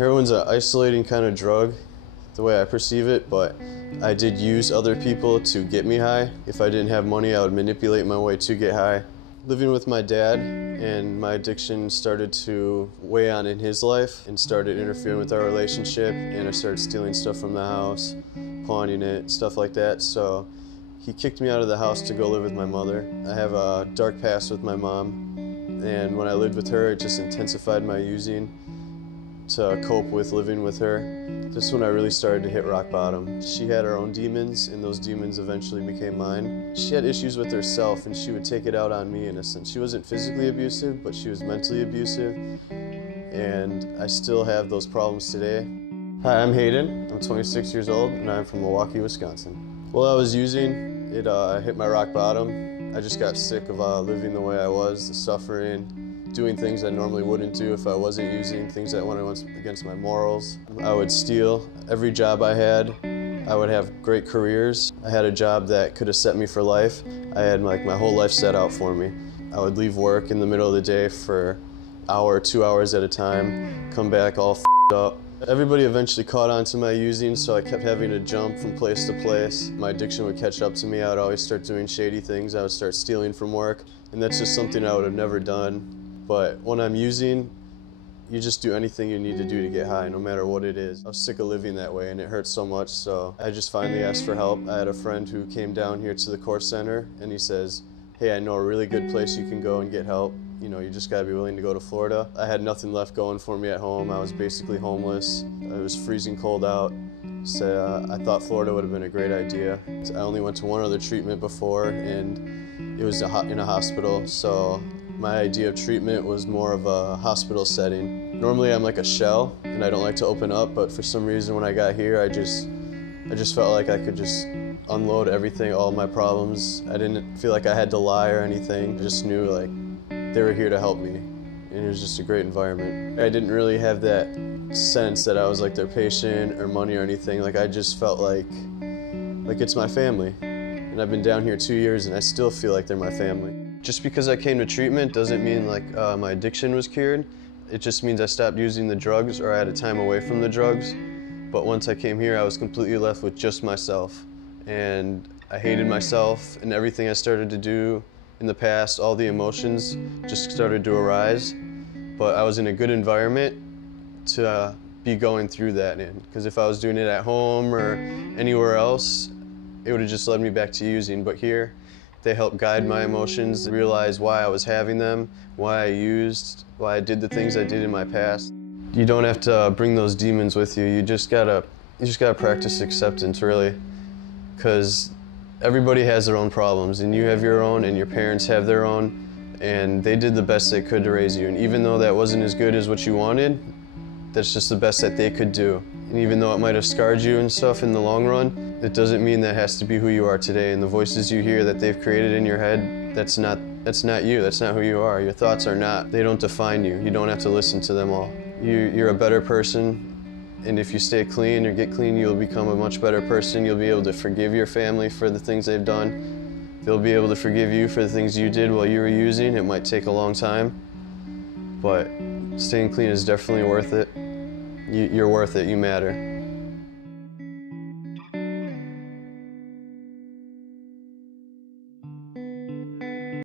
Heroin's an isolating kind of drug, the way I perceive it, but I did use other people to get me high. If I didn't have money, I would manipulate my way to get high. Living with my dad, and my addiction started to weigh on in his life and started interfering with our relationship, and I started stealing stuff from the house, pawning it, stuff like that. So he kicked me out of the house to go live with my mother. I have a dark past with my mom, and when I lived with her, it just intensified my using to cope with living with her. Just when I really started to hit rock bottom. She had her own demons, and those demons eventually became mine. She had issues with herself, and she would take it out on me in a sense. She wasn't physically abusive, but she was mentally abusive, and I still have those problems today. Hi, I'm Hayden. I'm 26 years old, and I'm from Milwaukee, Wisconsin. While I was using, it hit my rock bottom. I just got sick of living the way I was, the suffering, doing things I normally wouldn't do if I wasn't using, things that went against my morals. I would steal. Every job I had, I would have great careers. I had a job that could have set me for life. I had my whole life set out for me. I would leave work in the middle of the day for an hour, 2 hours at a time, come back all f***ed up. Everybody eventually caught on to my using, so I kept having to jump from place to place. My addiction would catch up to me. I would always start doing shady things. I would start stealing from work, and that's just something I would have never done. But when I'm using, you just do anything you need to do to get high, no matter what it is. I was sick of living that way, and it hurts so much, so I just finally asked for help. I had a friend who came down here to the course center, and he says, hey, I know a really good place you can go and get help. You know, you just gotta be willing to go to Florida. I had nothing left going for me at home. I was basically homeless. It was freezing cold out. So I thought Florida would have been a great idea. I only went to one other treatment before, and it was in a hospital, so my idea of treatment was more of a hospital setting. Normally I'm like a shell, and I don't like to open up, but for some reason when I got here, I just felt like I could just unload everything, all my problems. I didn't feel like I had to lie or anything. I just knew like they were here to help me, and it was just a great environment. I didn't really have that sense that I was like their patient or money or anything. Like I just felt like it's my family. And I've been down here 2 years, and I still feel like they're my family. Just because I came to treatment doesn't mean like my addiction was cured. It just means I stopped using the drugs, or I had a time away from the drugs. But once I came here, I was completely left with just myself. And I hated myself, and everything I started to do in the past, all the emotions just started to arise. But I was in a good environment to be going through that in. Because if I was doing it at home or anywhere else, it would have just led me back to using. But here, they helped guide my emotions, realize why I was having them, why I used, why I did the things I did in my past. You don't have to bring those demons with you. You just gotta practice acceptance, really, because everybody has their own problems, and you have your own, and your parents have their own, and they did the best they could to raise you. And even though that wasn't as good as what you wanted, that's just the best that they could do. And even though it might have scarred you and stuff in the long run, it doesn't mean that has to be who you are today. And the voices you hear that they've created in your head, that's not you, that's not who you are. Your thoughts are not, they don't define you. You don't have to listen to them all. You're a better person, and if you stay clean or get clean, you'll become a much better person. You'll be able to forgive your family for the things they've done. They'll be able to forgive you for the things you did while you were using. It might take a long time, but staying clean is definitely worth it. You're worth it, you matter.